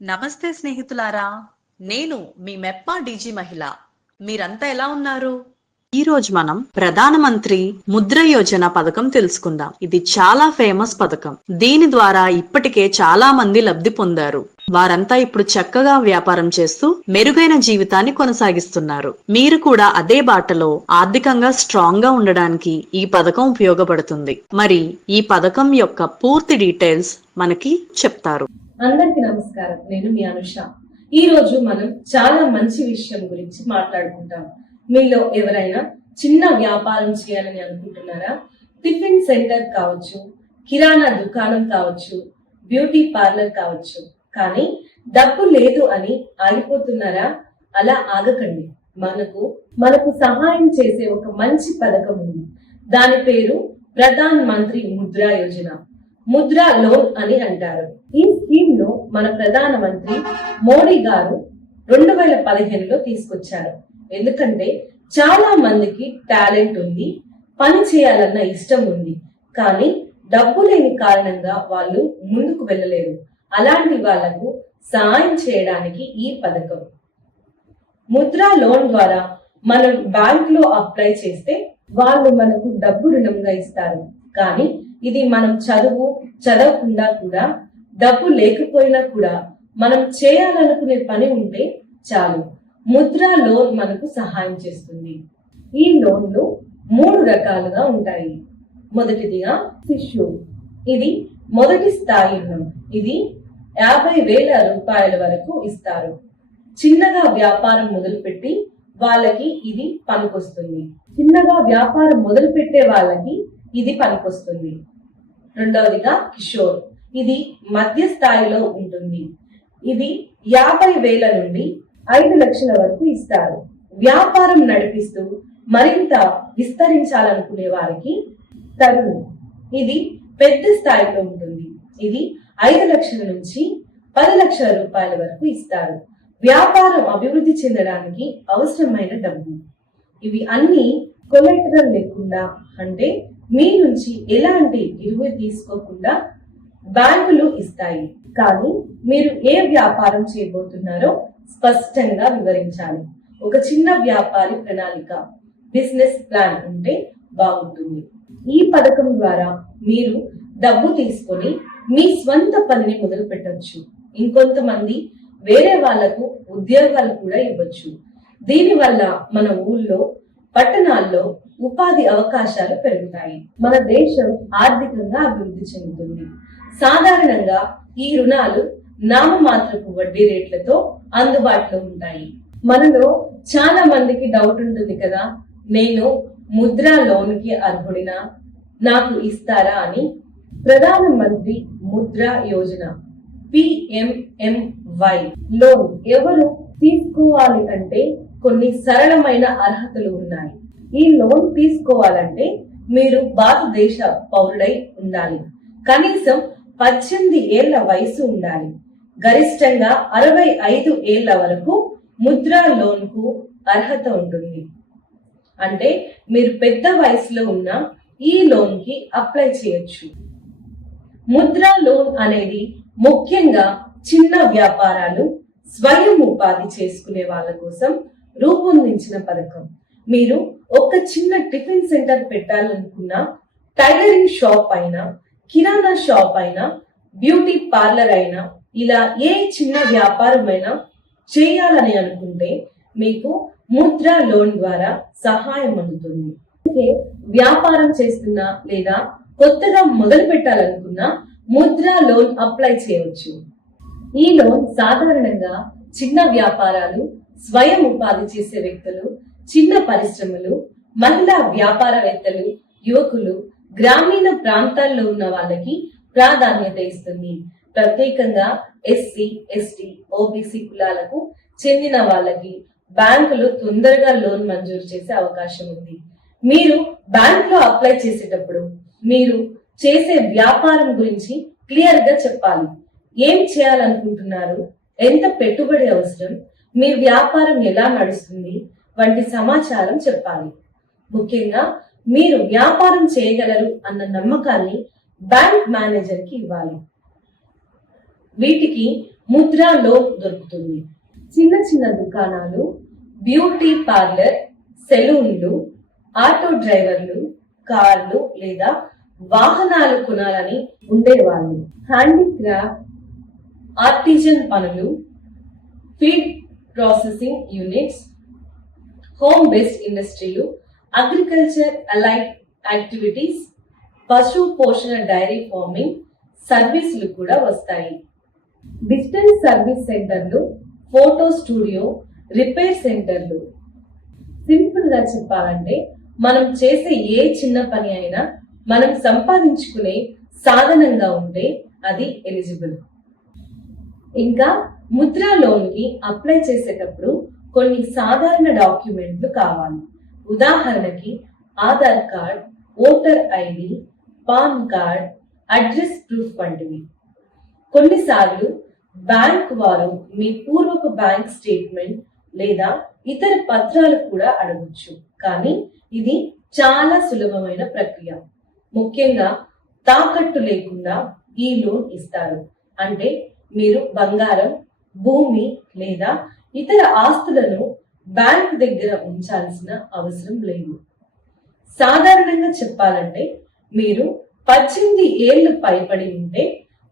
నమస్తే స్నేహితులారా, నేను మీ మెప్పా డీజీ మహిళ. మీరంతా ఎలా ఉన్నారు? ఈ రోజు మనం ప్రధానమంత్రి ముద్ర యోజన పథకం తెలుసుకుందాం. ఇది చాలా ఫేమస్ పథకం. దీని ద్వారా ఇప్పటికే చాలా మంది లబ్ధి పొందారు. వారంతా ఇప్పుడు చక్కగా వ్యాపారం చేస్తూ మెరుగైన జీవితాన్ని కొనసాగిస్తున్నారు. మీరు కూడా అదే బాటలో ఆర్థికంగా స్ట్రాంగ్ గా ఉండడానికి ఈ పథకం ఉపయోగపడుతుంది. మరి ఈ పథకం యొక్క పూర్తి డీటెయిల్స్ మనకి చెప్తారు. అందరికి నమస్కారం. నేను మీ అనుష. ఈ రోజు మనం చాలా మంచి విషయం గురించి మాట్లాడుకుంటాం. మీలో ఎవరైనా చిన్న వ్యాపారం చేయాలని అనుకుంటున్నారా? టిఫిన్ సెంటర్ కావచ్చు, కిరాణా దుకాణం కావచ్చు, బ్యూటీ పార్లర్ కావచ్చు. కానీ డబ్బు లేదు అని ఆగిపోతున్నారా? అలా ఆగకండి. మనకు సహాయం చేసే ఒక మంచి పథకం ఉంది. దాని పేరు ప్రధాన్ మంత్రి ముద్రా యోజన, ముద్రా లోన్ అని అంటారు. ఈ స్కీమ్ లో మన ప్రధానమంత్రి మోడీ గారు 2015లో తీసుకొచ్చారు. ఎందుకంటే చాలా మందికి టాలెంట్ ఉంది, పని చేయాలన్న ఇష్టం ఉంది, కానీ డబ్బు లేని కారణంగా వాళ్ళు ముందుకు వెళ్ళలేరు. అలాంటి వాళ్లకు సహాయం చేయడానికి ఈ పథకం. ముద్రా లోన్ ద్వారా మనం బ్యాంక్ లో అప్లై చేస్తే వాళ్ళు మనకు డబ్బు రుణంగా ఇస్తారు. కానీ ఇది మనం చదవకుండా కూడా, డబ్బు లేకపోయినా కూడా మనం చేయాలనుకునే పని ఉంటే చాలు, ముద్రా లోన్ మనకు సహాయం చేస్తుంది. ఈ లోన్లు 3 రకాలుగా ఉంటాయి. మొదటిదిగా శిశు. ఇది మొదటి స్థాయి రుణం. ఇది 50,000 రూపాయల వరకు ఇస్తారు. చిన్నగా వ్యాపారం మొదలుపెట్టి వాళ్ళకి ఇది పనికొస్తుంది. చిన్నగా వ్యాపారం మొదలు పెట్టే వాళ్ళకి ఇది పనికొస్తుంది. రెండవదిగా కిషోర్. ఇది మధ్య స్థాయిలో ఉంటుంది. ఇది 50,000 నుండి 5 లక్షల వరకు ఇస్తారు. వ్యాపారం నడిపిస్తూ మరింత విస్తరించాలనుకునే వారికి తరుణ్. ఇది పెద్ద స్థాయిలో ఉంటుంది. ఇది 5 లక్షల నుంచి 10 లక్షల రూపాయల వరకు ఇస్తారు. వ్యాపారం అభివృద్ధి చెందడానికి అవసరమైన డబ్బు. ఇవి అన్ని కొలెటరల్ లేకుండా, అంటే మీ నుంచి ఎలాంటి గిరువు తీసుకోకుండా బ్యాంకులు ఇస్తాయి. కానీ మీరు ఏ వ్యాపారం చేయబోతున్నారో స్పష్టంగా వివరించాలి. ఒక చిన్న వ్యాపారి ప్రణాళిక, బిజినెస్ ప్లాన్ ఉంటే బాగుంటుంది. ఈ పథకం ద్వారా మీరు డబ్బు తీసుకొని మీ స్వంత పనిని మొదలు పెట్టవచ్చు. ఇంకొంతమంది వేరే వాళ్లకు ఉద్యోగాలు కూడా ఇవ్వచ్చు. దీనివల్ల మన ఊళ్ళో, పట్టణాల్లో ఉపాధి అవకాశాలు పెరుగుతాయి. మన దేశం ఆర్థికంగా అభివృద్ధి చెందుతుంది. సాధారణంగా ఈ రుణాలు నామమాత్రపు వడ్డీ రేట్లతో అందుబాటులో ఉంటాయి. మనలో చాలా మందికి డౌట్ ఉంటుంది కదా, నేను ముద్రా లోన్ కి అర్హుడినా, నాకు ఇస్తారా అని. ప్రధానమంత్రి ముద్రా యోజన PMMY లోన్ ఎవరు తీసుకోవాలి అంటే కొన్ని సరళమైన అర్హతలు ఉన్నాయి. ఈ లోన్ తీసుకోవాలంటే మీరు భారతదేశ పౌరుడై ఉండాలి. కనీసం 18 ఏళ్ల వయసు ఉండాలి. గరిష్టంగా 65 ఏళ్ల వరకు ముద్రా లోన్ కు అర్హత ఉంటుంది. అంటే మీరు పెద్ద వయసులో ఉన్న ఈ లోన్ కి అప్లై చేయొచ్చు. ముద్రా లోన్ అనేది ముఖ్యంగా చిన్న వ్యాపారాలు, స్వయం ఉపాధి చేసుకునే వాళ్ళ కోసం రూపొందించిన పథకం. మీరు ఒక చిన్న టిఫిన్ సెంటర్ పెట్టాలనుకున్నా, టైలరింగ్ షాప్ అయినా, కిరాణా షాప్ అయినా, బ్యూటీ పార్లర్ అయినా, ఇలా ఏ చిన్న వ్యాపారమైనా చేయాలని అనుకుంటే మీకు ముద్రా లోన్ ద్వారా సహాయం అందుతుంది. వ్యాపారం చేస్తున్నా లేదా కొత్తగా మొదలు పెట్టాలనుకున్నా ముద్రా లోన్ అప్లై చేయవచ్చు. ఈ లోన్ సాధారణంగా చిన్న వ్యాపారాలు, స్వయం ఉపాధి చేసే వ్యక్తులు, చిన్న పరిశ్రమలు, మహిళా వ్యాపారవేత్తలు, యువకులు, గ్రామీణ ప్రాంతాల్లో ఉన్న వాళ్ళకి ప్రాధాన్యత ఇస్తుంది. ప్రత్యేకంగా SC, ST, OBC కులాలకు చెందిన వాళ్ళకి బ్యాంకులు తొందరగా లోన్ మంజూరు చేసే అవకాశం ఉంది. మీరు బ్యాంక్ లో అప్లై చేసేటప్పుడు మీరు చేసే వ్యాపారం గురించి క్లియర్ గా చెప్పాలి. ఏం చేయాలనుకుంటున్నారు, ఎంత పెట్టుబడి అవసరం, మీ వ్యాపారం ఎలా నడుస్తుంది వంటి సమాచారం చెప్పాలి. ముఖ్యంగా మీరు వ్యాపారం చేయగలరు అన్న నమ్మకాన్ని బ్యాంక్ మేనేజర్ కి ఇవ్వాలి. వీటికి ముద్రా లోన్ దొరుకుతుంది. చిన్న చిన్న దుకాణాలు, బ్యూటీ పార్లర్, సెలూన్లు, ఆటో డ్రైవర్లు, కార్లు లేదా వాహనాలు కొనాలని ఉండేవాళ్ళు. హ్యాండీక్రాఫ్ట్, ఆర్టిజన్ పనులు, feed processing units, home based ఇండస్ట్రీలు, అగ్రికల్చర్ అలైడ్ యాక్టివిటీస్, పశు పోషణ డైరీ ఫార్మింగ్ సర్వీసులు కూడా వస్తాయి. డిజిటల్ సర్వీస్ సెంటర్లు, ఫోటో స్టూడియో, రిపేర్ సెంటర్లు. సింపుల్ గా చెప్పాలంటే మనం చేసే ఏ చిన్న పని అయినా మనం సంపాదించుకునే సాధనంగా ఉంటే అది ఎలిజిబుల్. ఇంకా ముద్రా లోన్ కి అప్లై చేసేటప్పుడు కొన్ని సాధారణ డాక్యుమెంట్లు కావాలి. ఉదాహరణకి Aadhaar card, voter ID, pan card, address proof వంటివి. కొన్నిసార్లు బ్యాంక్ వారు మీ పూర్వపు బ్యాంక్ స్టేట్మెంట్ లేదా ఇతర పత్రాలు కూడా అడగొచ్చు. కానీ ఇది చాలా సులభమైన ప్రక్రియ. ముఖ్యంగా తాకట్టు లేకుండా ఈ లోన్ ఇస్తారు. అంటే మీరు బంగారం, భూమి లేదా ఇతర ఆస్తులను బ్యాంక్ దగ్గర ఉంచాల్సిన అవసరం లేదు. సాధారణంగా చెప్పాలంటే మీరు 18 ఏళ్లు పైబడి ఉంటే,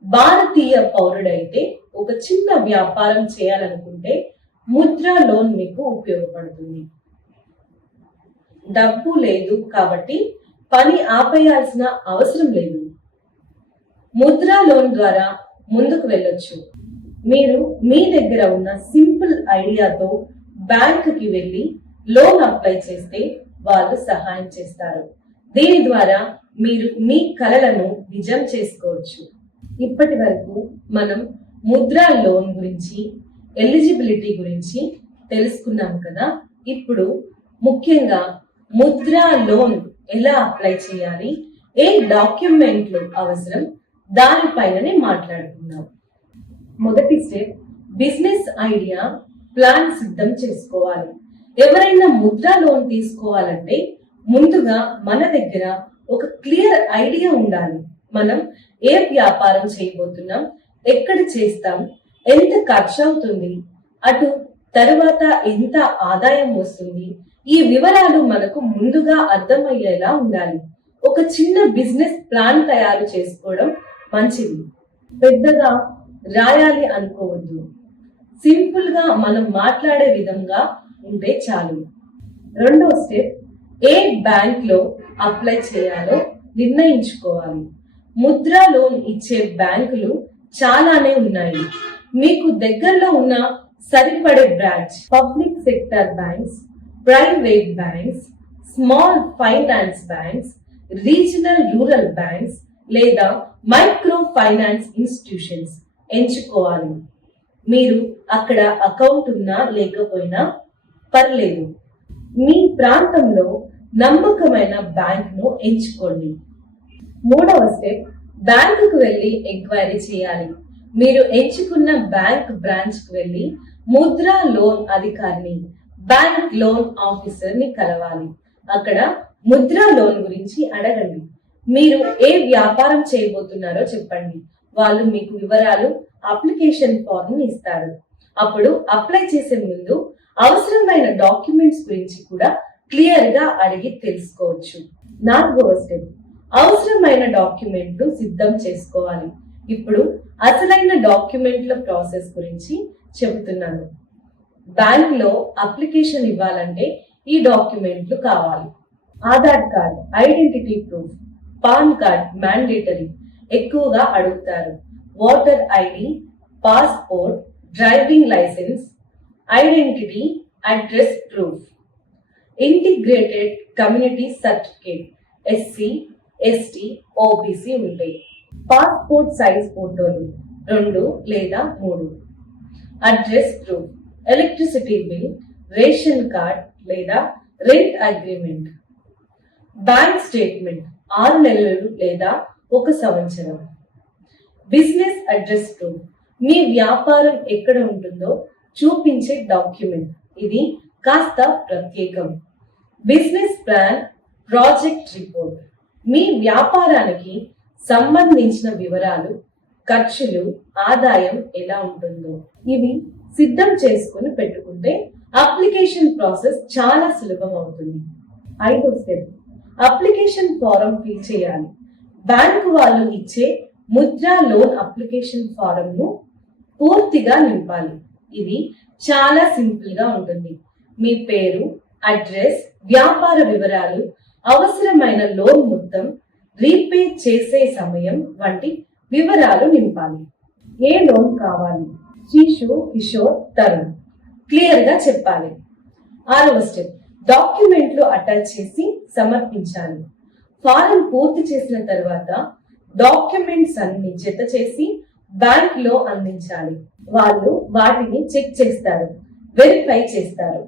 భారతీయ పౌరుడైతే, ఒక చిన్న వ్యాపారం చేయాలనుకుంటే ముద్రా లోన్ మీకు ఉపయోగపడుతుంది. డబ్బు లేదు కాబట్టి పని ఆపేయాల్సిన అవసరం లేదు. ముద్రా లోన్ ద్వారా ముందుకు వెళ్ళొచ్చు. మీరు మీ దగ్గర ఉన్న సింపుల్ ఐడియాతో బ్యాంక్ కి వెళ్ళి లోన్ అప్లై చేస్తే వాళ్ళు సహాయం చేస్తారు. దీని ద్వారా మీరు మీ కలలను నిజం చేసుకోవచ్చు. ఇప్పటి వరకు మనం ముద్రా లోన్ గురించి, ఎలిజిబిలిటీ గురించి తెలుసుకున్నాం కదా. ఇప్పుడు ముఖ్యంగా ముద్రా లోన్ ఎలా అప్లై చేయాలి, ఏ డాక్యుమెంట్లు అవసరం, దానిపైననే మాట్లాడుకుందాం. మొదటి స్టెప్, బిజినెస్ ఐడియా ప్లాన్ సిద్ధం చేసుకోవాలి. ఎవరైనా ముద్రా లోన్ తీసుకోవాలంటే ముందుగా మన దగ్గర ఒక క్లియర్ ఐడియా ఉండాలి. మనం ఏ వ్యాపారం చేయబోతున్నాం, ఎక్కడ చేస్తాం, ఎంత ఖర్చు అవుతుంది, అటు తరువాత ఎంత ఆదాయం వస్తుంది, ఈ వివరాలు మనకు ముందుగా అర్థమయ్యేలా ఉండాలి. ఒక చిన్న బిజినెస్ ప్లాన్ తయారు చేసుకోవడం మంచిది. పెద్దగా రాయాలి అనుకోవద్దు. సింపుల్ గా మనం మాట్లాడే విధంగా ఉంటే చాలు. రెండో స్టెప్, ఏ బ్యాంక్ లో అప్లై చేయాలో నిర్ణయించుకోవాలి. ముద్రా లోన్ ఇచ్చే బ్యాంకులు చాలానే ఉన్నాయి. మీకు దగ్గరలో ఉన్న సరిపడే branch, public sector banks, private banks, small finance banks, regional rural banks లేదా మైక్రో ఫైనాన్స్ ఇన్స్టిట్యూషన్స్ ఎంచుకోవాలి. మీరు అక్కడ అకౌంట్ ఉన్నా లేకపోయినా పర్లేదు. మీ ప్రాంతంలో నమ్మకమైన బ్యాంక్ ను ఎంచుకోండి. మూడవ స్టెప్, బ్యాంకుకు వెళ్లి ఎంక్వైరీ చేయాలి. మీరు ఎంచుకున్న బ్యాంక్ బ్రాంచ్ కు వెళ్లి ముద్రా లోన్ అధికారిని, బ్యాంక్ లోన్ ఆఫీసర్ ని కలవాలి. అక్కడ ముద్రా లోన్ గురించి అడగండి. మీరు ఏ వ్యాపారం చేయబోతున్నారో చెప్పండి. వాళ్ళు మీకు వివరాలు, అప్లికేషన్ ఫార్మ్ ఇస్తారు. అప్పుడు అప్లై చేసే ముందు అవసరమైన డాక్యుమెంట్స్ గురించి కూడా క్లియర్ గా అడిగి తెలుసుకోవచ్చు. నాలుగవ స్టెప్, అవసరమైన డాక్యుమెంట్లు సిద్ధం చేసుకోవాలి. ఇప్పుడు అసలైన డాక్యుమెంట్ల ప్రాసెస్ గురించి చెబుతున్నాను. బ్యాంక్ లో అప్లికేషన్ ఇవ్వాలంటే ఈ డాక్యుమెంట్లు కావాలి. Aadhaar card, identity proof, PAN card mandatory, ఎక్కువగా అడుగుతారు. Voter ID, passport, driving licence, identity, address proof, integrated community certificate, SC, ST, OBC ఉంటాయి. పాస్పోర్ట్ సైజ్ ఫోటోలు 2 లేదా 3, address proof, electricity bill, ration card లేదా రెంట్ అగ్రిమెంట్, బ్యాంక్ స్టేట్మెంట్ 6 నెలలు లేదా 1 సంవత్సరం, business address proof, మీ వ్యాపారం ఎక్కడ ఉంటుందో చూపించే డాక్యుమెంట్, ఇది కాస్త ప్రత్యేకం, బిజినెస్ ప్లాన్, ప్రాజెక్ట్ రిపోర్ట్, మీ వ్యాపారానికి సంబంధించిన వివరాలు, ఖర్చులు, ఆదాయం ఎలా ఉంటుందో ఇవి సిద్ధం చేసుకుని పెట్టుకుంటే అప్లికేషన్ ప్రాసెస్ చాలా సులభం అవుతుంది. 5వ స్టెప్, అప్లికేషన్ ఫారం ఫిల్ చేయాలి. బ్యాంకు వాళ్ళు ఇచ్చే ముద్రా లోన్ అప్లికేషన్ ఫారం ను పూర్తిగా నింపాలి. ఇది చాలా సింపుల్ గా ఉంటుంది. మీ పేరు, అడ్రస్, వ్యాపార వివరాలు, అవసరమైన లోన్ మొత్తం, రీపే చేసే సమయం వంటి వివరాలు నింపాలి. ఏ లోన్ కావాలి, శిశు, కిషోర్, తరుణ్ క్లియర్ గా చెప్పాలి. 6వ స్టెప్, డాక్యుమెంట్లు అటాచ్ చేసి సమర్పించాలి. ఫారం పూర్తి చేసిన తర్వాత డాక్యుమెంట్స్ అన్ని జత చేసి బ్యాంక్ లో అందించాలి. వాళ్ళు వాటిని చెక్ చేస్తారు, వెరిఫై చేస్తారు.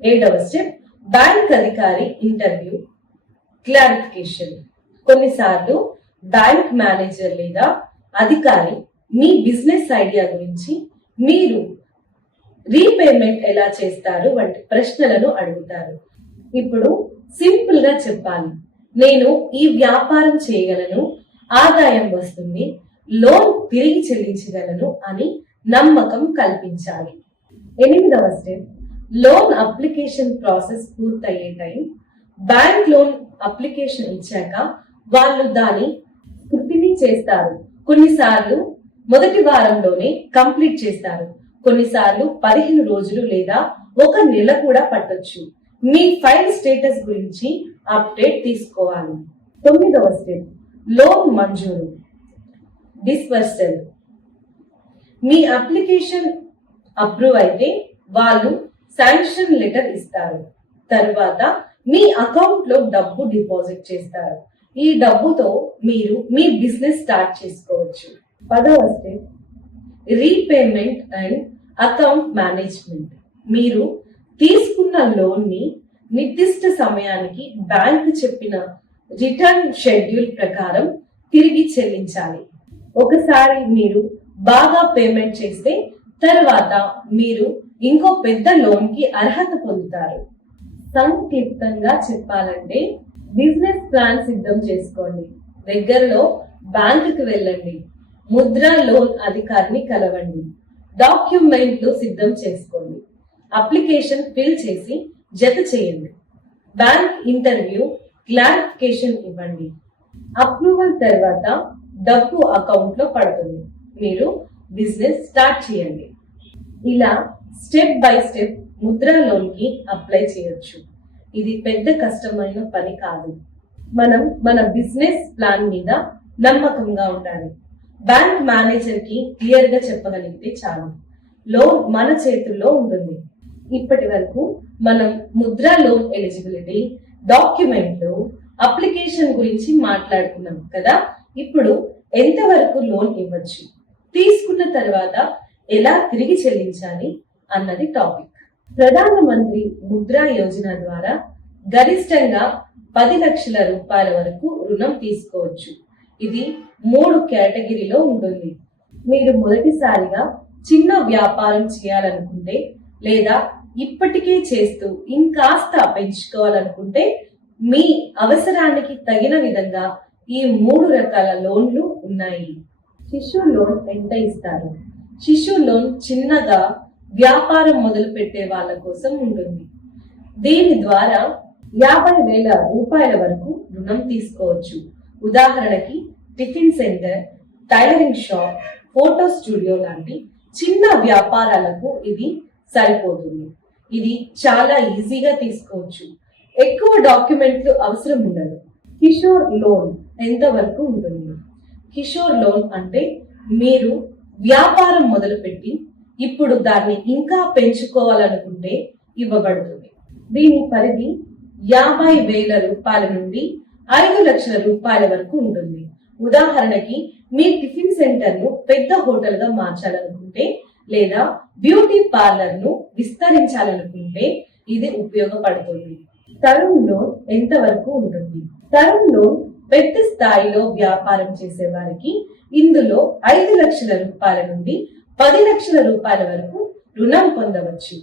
7వ స్టెప్, బ్యాంక్ అధికారి ఇంటర్వ్యూ, క్లారిఫికేషన్. కొన్నిసార్లు బ్యాంక్ మేనేజర్ లేదా అధికారి మీ బిజినెస్ ఐడియా గురించి, మీరు రీపేమెంట్ ఎలా చేస్తారు వంటి ప్రశ్నలను అడుగుతారు. ఇప్పుడు సింపుల్ గా చెప్పాలి, నేను ఈ వ్యాపారం చేయగలను, ఆదాయం వస్తుంది, లోన్ తిరిగి చెల్లించగలను అని నమ్మకం కల్పించాలి. 8వ స్టెప్, లోన్ అప్లికేషన్ ప్రాసెస్ పూర్తయ్యే టైం. బ్యాంక్ లోన్ అప్లికేషన్ ఇచ్చాక వాళ్ళు దాని స్క్రూటినీ చేస్తారు. కొన్నిసార్లు మొదటి వారంలోనే కంప్లీట్ చేస్తారు, కొన్నిసార్లు 15 రోజులు లేదా 1 నెల కూడా పట్టొచ్చు. మీ ఫైల్ స్టేటస్ గురించి అప్డేట్ తీసుకోవాలి. 9వ స్టెప్, లోన్ మంజూరు, డిస్బర్సల్. మీ అప్లికేషన్ అప్రూవ్ అయితే వాళ్ళు శాంక్షన్ లెటర్ ఇస్తారు. తరువాత మీ అకౌంట్ లో డబ్బు డిపాజిట్ చేస్తారు. ఈ డబ్బుతో మీరు మీ బిజినెస్ స్టార్ట్ చేసుకోవచ్చు. 10వ step, repayment and account management. మీరు తీసుకున్న లోన్ ని నిర్దిష్ట సమయానికి బ్యాంక్ చెప్పిన రిటర్న్ షెడ్యూల్ ప్రకారం తిరిగి చెల్లించాలి. ఒకసారి మీరు బాగా పేమెంట్ చేస్తే తర్వాత మీరు ఇంకో పెద్ద లోన్ కి అర్హత పొందుతారు. సంక్షిప్తంగా చెప్పాలంటే బిజినెస్ ప్లాన్ సిద్ధం చేసుకోండి, దగ్గరలో బ్యాంకుకి వెళ్ళండి, ముద్రా లోన్ అధికారిని కలవండి, డాక్యుమెంట్లు సిద్ధం చేసుకోండి, అప్లికేషన్ ఫిల్ చేసి జత చేయండి, బ్యాంక్ ఇంటర్వ్యూ, క్లారిఫికేషన్ ఇవ్వండి. అప్రూవల్ తర్వాత డబ్బు అకౌంట్ లో పడుతుంది, మీరు బిజినెస్ స్టార్ట్ చేయండి. ఇలా step by step Mudra loan కి అప్లై చేయొచ్చు. ఇది పెద్ద కష్టమైన పని కాదు. మనం మన బిజినెస్ ప్లాన్ మీద నమ్మకంగా ఉండాలి. బ్యాంక్ మేనేజర్ కి క్లియర్ గా చెప్పగలిగితే చాలు, లోన్ మన చేతుల్లో ఉంటుంది. ఇప్పటి వరకు మనం ముద్రా లోన్ ఎలిజిబిలిటీ, డాక్యుమెంట్లు, అప్లికేషన్ గురించి మాట్లాడుకున్నాం కదా. ఇప్పుడు ఎంతవరకు లోన్ ఇవ్వచ్చు, తీసుకున్న తర్వాత ఎలా తిరిగి చెల్లించాలి అన్నది టాపిక్. ప్రధానమంత్రి ముద్రా యోజన ద్వారా గరిష్టంగా 10 లక్షల రూపాయల వరకు రుణం తీసుకోవచ్చు. ఇది 3 కేటగిరీలో ఉంటుంది. మీరు మొదటిసారిగా చిన్న వ్యాపారం చేయాలనుకుంటే లేదా ఇప్పటికే చేస్తూ ఇంకాస్త పెంచుకోవాలనుకుంటే మీ అవసరానికి తగిన విధంగా ఈ 3 రకాల లోన్లు ఉన్నాయి. శిశు లోన్ ఎంత ఇస్తారు? శిశు లోన్ చిన్నగా వ్యాపారం మొదలు పెట్టే వాళ్ళ కోసం ఉంటుంది. దీని ద్వారా 50,000 రూపాయల వరకు రుణం తీసుకోవచ్చు. ఉదాహరణకి tiffin centre, tailoring shop, photo studio లాంటి చిన్న వ్యాపారాలకు ఇది సరిపోతుంది. ఇది చాలా ఈజీగా తీసుకోవచ్చు, ఎక్కువ డాక్యుమెంట్లు అవసరం ఉండదు. కిషోర్ లోన్ ఎంత వరకు ఉంటుంది? కిషోర్ లోన్ అంటే మీరు వ్యాపారం మొదలుపెట్టి ఇప్పుడు దాన్ని ఇంకా పెంచుకోవాలనుకుంటే ఇవ్వబడుతుంది. దీని పరిధి 50,000 రూపాయల నుండి 5 లక్షల రూపాయల వరకు ఉంటుంది. ఉదాహరణకి మీ టిఫిన్ సెంటర్ ను పెద్ద హోటల్ గా మార్చాలనుకుంటే లేదా బ్యూటీ పార్లర్ ను విస్తరించాలనుకుంటే ఇది ఉపయోగపడుతుంది. తరుణ్ లోన్ ఎంత వరకు ఉంటుంది? తరుణ్ లోన్ పెద్ద స్థాయిలో వ్యాపారం చేసే వారికి ఇందులో 5 లక్షల రూపాయల నుండి 10 లక్షల రూపాయల వరకు రుణం పొందవచ్చు.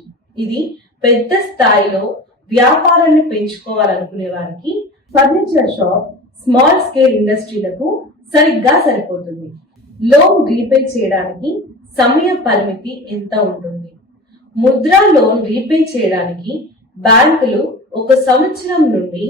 ఇది పెద్ద స్థాయిలో వ్యాపారాన్ని పెంచుకోవాలనుకునే వారికి, ఫర్నిచర్ షాప్, స్మాల్ స్కేల్ ఇండస్ట్రీలకు సరిగ్గా సరిపోతుంది. లోన్ రీపే చేయడానికి సమయ పరిమితి ఎంత ఉంటుంది? ముద్రా లోన్ రీపే చేయడానికి బ్యాంకులు 1 సంవత్సరం నుండి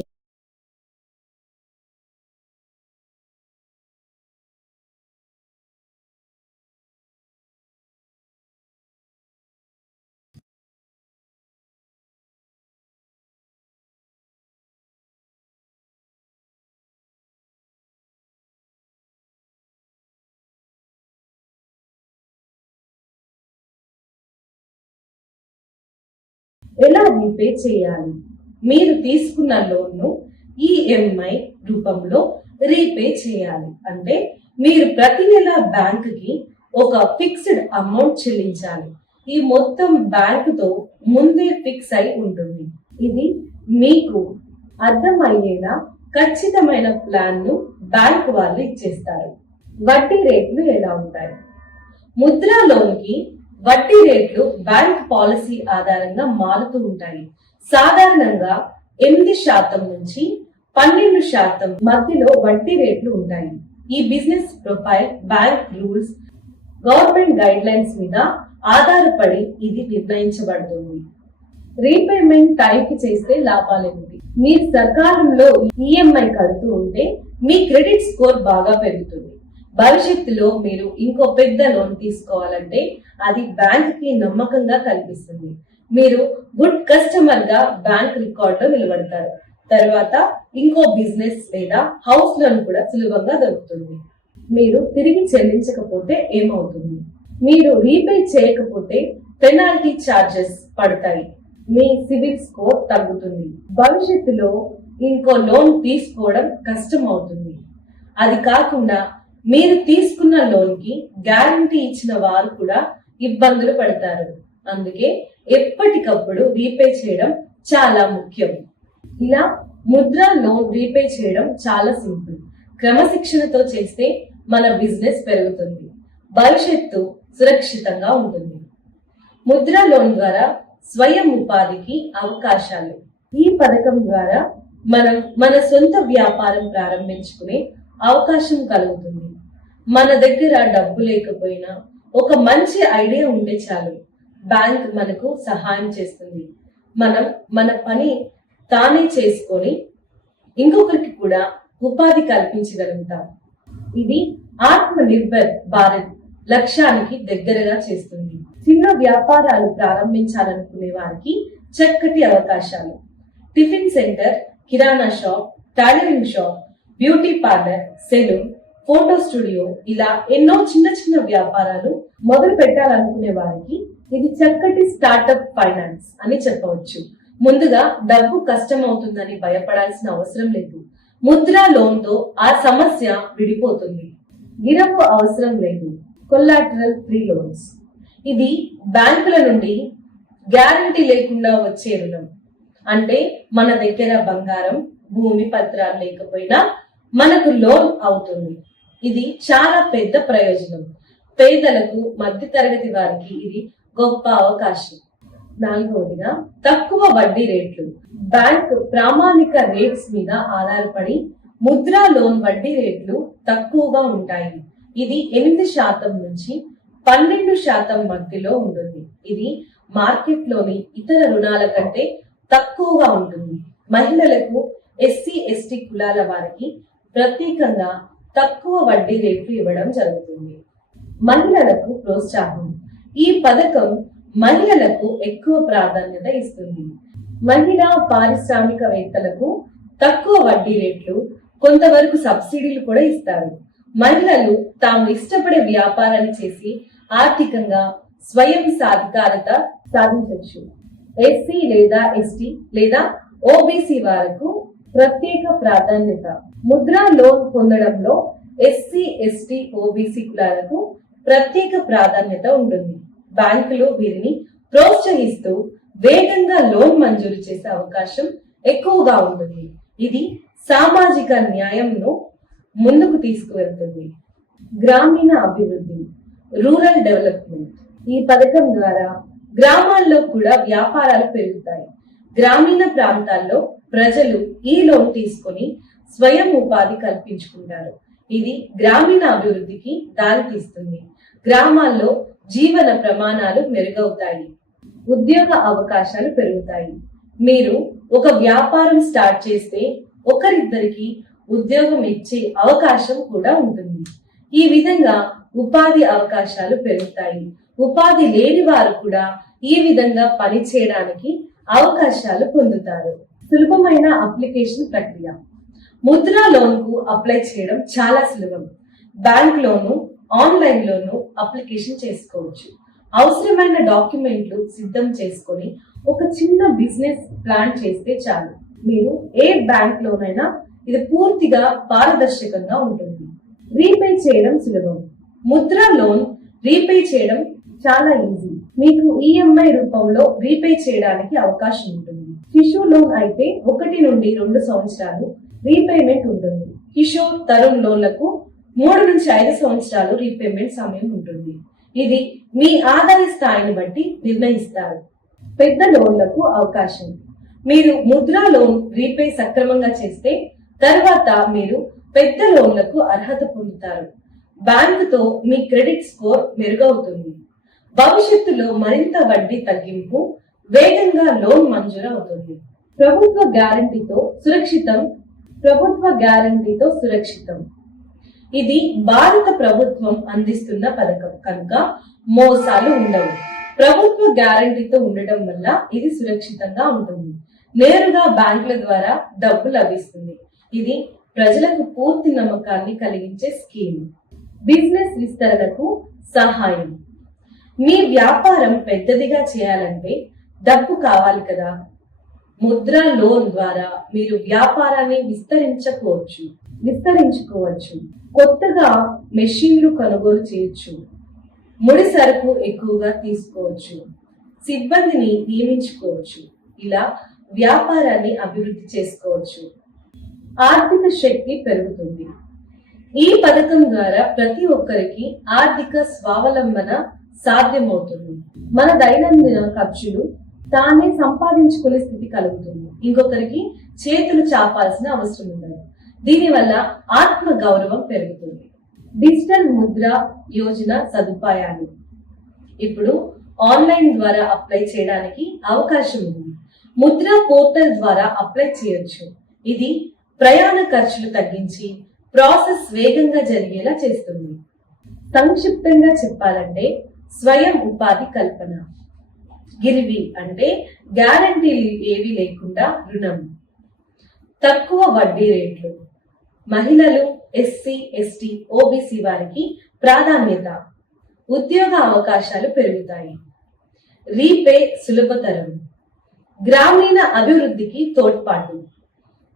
ఎలా రీపే చేయాలి? మీరు తీసుకున్న లోన్ను ఈఎంఐ రూపంలో రీపే చేయాలి. అంటే మీరు ప్రతి నెల బ్యాంకుకి ఒక ఫిక్స్డ్ అమౌంట్ చెల్లించాలి. ఈ మొత్తం బ్యాంకుతో ముందే ఫిక్స్ అయి ఉంటుంది. ఇది మీకు అర్థమయ్యేలా ఖచ్చితమైన ప్లాన్ ను బ్యాంక్ వాళ్ళు ఇచ్చేస్తారు. వడ్డీ రేట్లు ఎలా ఉంటాయి? ముద్రా లోన్ కి వడ్డీ రేట్లు బ్యాంక్ పాలసీ ఆధారంగా మారుతూ ఉంటాయి. సాధారణంగా 8% నుంచి 12% మధ్యలో వడ్డీ రేట్లు ఉంటాయి. ఈ business profile, bank rules, government guide lines మీద ఆధారపడి ఇది నిర్ణయించబడుతుంది. రీపేమెంట్ టైంకి చేస్తే లాభాలేమిటి? మీరు సకాలంలో ఈఎంఐ కడుతూ ఉంటే మీ క్రెడిట్ స్కోర్ బాగా పెరుగుతుంది. భవిష్యత్తులో మీరు ఇంకో పెద్ద లోన్ తీసుకోవాలంటే అది బ్యాంక్ కి నమ్మకంగా కనిపిస్తుంది. మీరు గుడ్ కస్టమర్ గా బ్యాంక్ రికార్డ్ లో నిలబడతారు. తర్వాత ఇంకో బిజినెస్ లేదా హౌస్ లోన్ కూడా సులభంగా దొరుకుతుంది. మీరు తిరిగి చెల్లించకపోతే ఏమవుతుంది? మీరు రీపే చేయకపోతే పెనాల్టీ ఛార్జెస్ పడతాయి. మీ సివిల్ స్కోర్ తగ్గుతుంది. భవిష్యత్తులో ఇంకో లోన్ తీసుకోవడం కష్టం అవుతుంది. అది కాకుండా మీరు తీసుకున్న లోన్ కి గ్యారంటీ ఇచ్చిన వారు కూడా ఇబ్బందులు పడతారు. అందుకే ఎప్పటికప్పుడు రీపే చేయడం చాలా ముఖ్యం. ఇలా ముద్రా లోన్ రీపే చేయడం చాలా సింపుల్. క్రమశిక్షణతో చేస్తే మన బిజినెస్ పెరుగుతుంది, భవిష్యత్తు సురక్షితంగా ఉంటుంది. ముద్రా లోన్ ద్వారా స్వయం ఉపాధికి అవకాశాలు. ఈ పథకం ద్వారా మనం మన సొంత వ్యాపారం ప్రారంభించుకునే అవకాశం కలుగుతుంది. మన దగ్గర డబ్బు లేకపోయినా ఒక మంచి ఐడియా ఉంటే చాలు, బ్యాంక్ మనకు సహాయం చేస్తుంది. మనం మన పని తానే చేసుకొని ఇంకొకరికి కూడా ఉపాధి కల్పించగలుగుతాం. ఇది ఆత్మ నిర్భర్ భారత్ లక్ష్యానికి దగ్గరగా చేస్తుంది. చిన్న వ్యాపారాలు ప్రారంభించాలనుకునే వారికి చక్కటి అవకాశాలు. Tiffin centre, kirana shop, tailoring shop, beauty parlour, salon, photo studio, ఇలా ఎన్నో చిన్న చిన్న వ్యాపారాలు మొదలు పెట్టాలనుకునే వారికి ఇది చక్కటి స్టార్టప్ ఫైనాన్స్ అని చెప్పవచ్చు. ముందుగా డబ్బు కష్టం అవుతుందని భయపడాల్సిన అవసరం లేదు. ముద్రా లోన్ తో ఆ సమస్య విడిపోతుంది. గిరపు అవసరం లేదు. Collateral free loans. ఇది బ్యాంకుల నుండి గ్యారంటీ లేకుండా వచ్చే రుణం. అంటే మన దగ్గర బంగారం, భూమి పత్రాలు లేకపోయినా మనకు లోన్ అవుతుంది. ఇది చాలా పెద్ద ప్రయోజనం. పేదలకు, మధ్య తరగతి వారికి ఇది గొప్ప అవకాశం. 4వదిగా తక్కువ వడ్డీ రేట్లు. బ్యాంక్ ప్రామాణిక రేట్స్ మీద ఆధారపడి ముద్రా లోన్ వడ్డీ రేట్లు తక్కువగా ఉంటాయి. ఇది 8% నుంచి 12% మధ్యలో ఉంటుంది. ఇది మార్కెట్లోని ఇతర రుణాల కంటే తక్కువగా ఉంటుంది. మహిళలకు, ఎస్సీ ఎస్టీ కులాల వారికి ప్రత్యేకంగా తక్కువ వడ్డీ రేట్లు ఇవ్వడం జరుగుతుంది. మహిళలకు ప్రోత్సాహం. ఈ పథకం మహిళలకు ఎక్కువ ప్రాధాన్యత ఇస్తుంది. మహిళా పారిశ్రామికవేత్తలకు తక్కువ వడ్డీ రేట్లు, కొంతవరకు సబ్సిడీలు కూడా ఇస్తారు. మహిళలు తాము ఇష్టపడే వ్యాపారాన్ని చేసి ఆర్థికంగా స్వయం సాధికారత సాధించవచ్చు. ఎస్సీ లేదా ఎస్టీ లేదా ఓబీసీ వారికి ప్రత్యేక ప్రాధాన్యత. ముద్రా లోన్ పొందడంలో ఎస్సీ ఎస్టీ ఓబీసీ కులాలకు ప్రత్యేక ప్రాధాన్యత ఉంటుంది. బ్యాంకులు వీరిని ప్రోత్సహిస్తూ వేగంగా లోన్ మంజూరు చేసే అవకాశం ఎక్కువగా ఉంటుంది. ఇది సామాజిక న్యాయంను ముందుకు తీసుకువెళ్తుంది. గ్రామీణ అభివృద్ధి, రూరల్ డెవలప్మెంట్. ఈ పథకం ద్వారా గ్రామాల్లో కూడా వ్యాపారాలు పెరుగుతాయి. గ్రామీణ ప్రాంతాల్లో ప్రజలు ఈ లోన్ తీసుకొని స్వయం ఉపాధి కల్పించుకుంటారు. ఇది గ్రామీణ అభివృద్ధికి దారితీస్తుంది. గ్రామాల్లో జీవన ప్రమాణాలు మెరుగవుతాయి, ఉద్యోగ అవకాశాలు పెరుగుతాయి. మీరు ఒక వ్యాపారం స్టార్ట్ చేస్తే ఒకరిద్దరికి ఉద్యోగం ఇచ్చే అవకాశం కూడా ఉంటుంది. ఈ విధంగా ఉపాధి అవకాశాలు పెరుగుతాయి. ఉపాధి లేని వారు కూడా ఈ విధంగా పని చేయడానికి అవకాశాలు పొందుతారు. సులభమైన అప్లికేషన్ ప్రక్రియ. ముద్రా లోన్ కు అప్లై చేయడం చాలా సులభం. Bank loan, online loan application చేసుకోవచ్చు. అవసరమైన డాక్యుమెంట్లు సిద్ధం చేసుకొని ఒక చిన్న బిజినెస్ ప్లాన్ చేస్తే చాలు. మీరు ఏ బ్యాంక్ లోనైనా ఇది పూర్తిగా పారదర్శకంగా ఉంటుంది. రీపే చేయడం సులభం. ముద్రా లోన్ రీపే చేయడం చాలా ఈజీ. మీకు ఈఎంఐ రూపంలో రీపే చేయడానికి అవకాశం ఉంటుంది. శిశు లోన్ అయితే 1 నుండి 2 సంవత్సరాలు రీపేమెంట్ ఉంటుంది. కిషోర్, తరుణ్ లోన్లకు 3 నుంచి 5 సంవత్సరాలు రీపేమెంట్ సమయం ఉంటుంది. ఇది మీ ఆదాయ స్థాయిని బట్టి నిర్ణయిస్తారు. పెద్ద లోన్లకు అవకాశం. మీరు ముద్రా లోన్ రీపే సక్రమంగా చేస్తే తర్వాత మీరు పెద్ద లోన్లకు అర్హత పొందుతారు. బ్యాంకుతో మీ క్రెడిట్ స్కోర్ మెరుగవుతుంది. భవిష్యత్తులో మరింత వడ్డీ తగ్గింపు, వేగంగా లోన్ మంజూరు అవుతుంది. ప్రభుత్వ గ్యారంటీతో సురక్షితం. ఇది భారత ప్రభుత్వం అందిస్తున్న పథకం కనుక మోసాలు ఉండవు. ప్రభుత్వ గ్యారంటీతో ఉండటం వల్ల ఇది సురక్షితంగా ఉంటుంది. నేరుగా బ్యాంకుల ద్వారా డబ్బు లభిస్తుంది. ఇది ప్రజలకు పూర్తి నమ్మకాన్ని కలిగించే స్కీమ్. బిజినెస్ విస్తరణకు సహాయం. మీ వ్యాపారం పెద్దదిగా చేయాలంటే డబ్బు కావాలి కదా. ముద్రా లోన్ ద్వారా మీరు వ్యాపారాన్ని విస్తరించుకోవచ్చు. కొత్తగా మెషిన్లు కొనుగోలు చేయొచ్చు. ముడి సరుకు ఎక్కువగా తీసుకోవచ్చు. సిబ్బందిని నియమించుకోవచ్చు. ఇలా వ్యాపారాన్ని అభివృద్ధి చేసుకోవచ్చు. ఆర్థిక శక్తి పెరుగుతుంది. ఈ పథకం ద్వారా ప్రతి ఒక్కరికి ఆర్థిక స్వావలంబన సాధ్యమవుతుంది. మన దైనందిన ఖర్చులు తానే సంపాదించుకునే స్థితి కలుగుతుంది. ఇంకొకరికి చేతులు చాపాల్సిన అవసరం ఉండదు. దీనివల్ల ఆత్మ గౌరవం పెరుగుతుంది. డిజిటల్ ముద్రా యోజన సదుపాయాలు. ఇప్పుడు ఆన్లైన్ ద్వారా అప్లై చేయడానికి అవకాశం ఉంది. ముద్రా పోర్టల్ ద్వారా అప్లై చేయొచ్చు. ఇది ప్రయాణ ఖర్చులు తగ్గించి ప్రాసెస్ వేగంగా జరిగేలా చేస్తుంది. సంక్షిప్తంగా చెప్పాలంటే స్వయం ఉపాధి కల్పన. గిరివి అంటే గ్యారంటీలు ఏవి లేకుండా రుణం. తక్కువ వడ్డీ రేట్లు. మహిళలు, ఎస్సీ, ఎస్టీ, ఓబీసీ వారికి ప్రాధాన్యత. ఉద్యోగ అవకాశాలు పెరుగుతాయి. రీపే సులభతరం. గ్రామీణ అభివృద్ధికి తోడ్పాటు.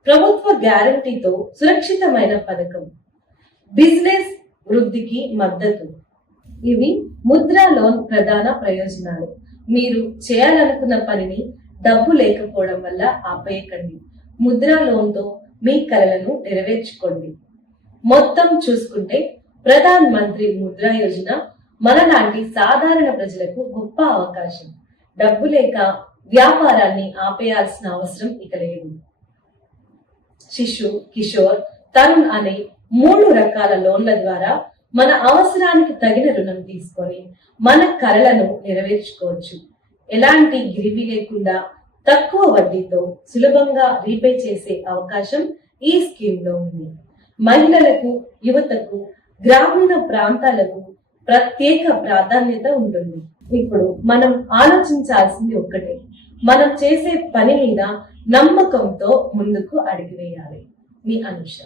ప్రభుత్వ గ్యారంటీతో సురక్షితమైన పథకం. బిజినెస్ వృద్ధికి మద్దతు. ఇవి ముద్రా లోన్ ప్రధాన ప్రయోజనాలు. మీరు చేయాలనుకున్న పనిని డబ్బు లేకపోవడం వల్ల ఆపేయకండి. ముద్రా లోన్తో మీ కలలను నెరవేర్చుకోండి. మొత్తం చూసుకుంటే ప్రధాన్ మంత్రి ముద్రా యోజన మనలాంటి సాధారణ ప్రజలకు గొప్ప అవకాశం. డబ్బు లేక వ్యాపారాన్ని ఆపేయాల్సిన అవసరం ఇక లేదు. శిశు, కిషోర్, తరుణ్ అనే 3 రకాల లోన్ల ద్వారా మన అవసరానికి తగిన రుణం తీసుకొని మన కలలను నెరవేర్చుకోవచ్చు. ఎలాంటి గిరివి లేకుండా తక్కువ వడ్డీతో సులభంగా రీపే చేసే అవకాశం ఈ స్కీమ్ లో ఉంది. మహిళలకు, యువతకు, గ్రామీణ ప్రాంతాలకు ప్రత్యేక ప్రాధాన్యత ఉంటుంది. ఇప్పుడు మనం ఆలోచించాల్సింది ఒక్కటే, మనం చేసే పని మీద నమ్మకంతో ముందుకు అడుగు వేయాలి. మీ అనుష.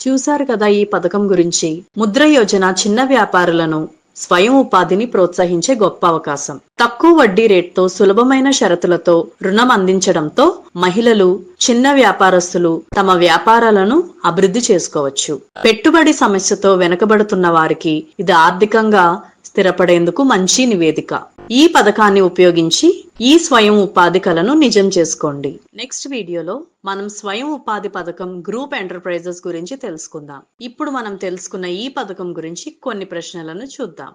చూశారు కదా ఈ పథకం గురించి. ముద్ర యోజన చిన్న వ్యాపారులను, స్వయం ఉపాధిని ప్రోత్సహించే గొప్ప అవకాశం. తక్కువ వడ్డీ రేట్తో సులభమైన షరతులతో రుణం అందించడంతో మహిళలు, చిన్న వ్యాపారస్తులు తమ వ్యాపారాలను అభివృద్ధి చేసుకోవచ్చు. పెట్టుబడి సమస్యతో వెనుకబడుతున్న వారికి ఇది ఆర్థికంగా స్థిరపడేందుకు మంచి నివేదిక. ఈ పథకాన్ని ఉపయోగించి ఈ స్వయం ఉపాధి కలను నిజం చేసుకోండి. నెక్స్ట్ వీడియోలో మనం స్వయం ఉపాధి పథకం గ్రూప్ ఎంటర్ప్రైజెస్ గురించి తెలుసుకుందాం. ఇప్పుడు మనం తెలుసుకున్న ఈ పథకం గురించి కొన్ని ప్రశ్నలను చూద్దాం.